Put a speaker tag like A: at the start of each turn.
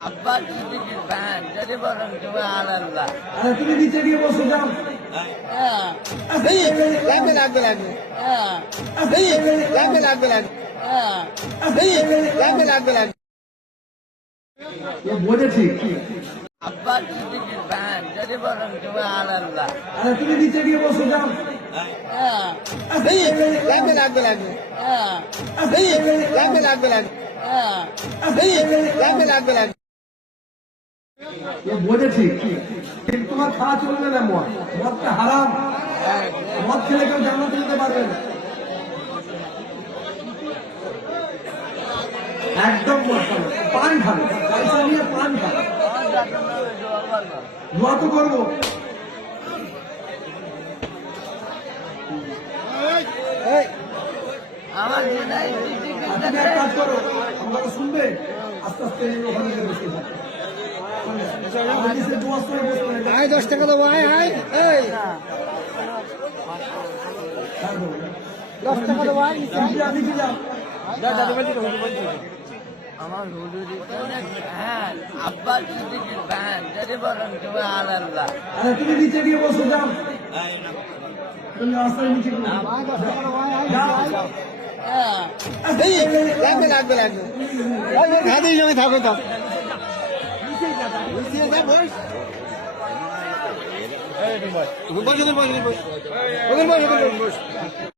A: আব্বা সিদ্দিকির ফ্যান যদি বলেন তুমি আলাদা
B: আরে তুমি নিচে গিয়ে বসো যাও
A: হ্যাঁ
C: এই, লাগবে লাগবে লাগবে
A: হ্যাঁ
C: এই, লাগবে লাগবে লাগবে
A: হ্যাঁ
C: এই, লাগবে লাগবে লাগবে
B: ও বোঝেছি
A: আব্বা সিদ্দিকির ফ্যান যদি বলেন তুমি আলাদা
B: বোঝেছি। তোমার খাওয়া চলবে না মদ। মদটা হারাম। মদ খেলে কেউ জান্নাতে যেতে পারবে না। একদম পান খাবে। পয়সা নিয়ে পান খাবে। দোয়া তো করব। এক কাজ করো আমাকে শুনবে আস্তে আস্তে ওখানে বসে আমার নিচে করে
C: আয় দশ টাকা দেবো আয় আয় এই। দশ টাকা দেবো আয়
B: আমি কি যাও
A: আমার হুজুরি হ্যাঁ আব্বা সিদ্দিকির ফ্যান যদি বলেন তুমি আলাদা
B: তুমি নিচে গিয়ে বসো যাও। তুমি রাস্তায় নিচে গিয়ে যাও।
A: হ্যাঁ
C: লাগবে লাগবে লাগবে হাতেই জমি থাকো তো বস বস বস বস বস বস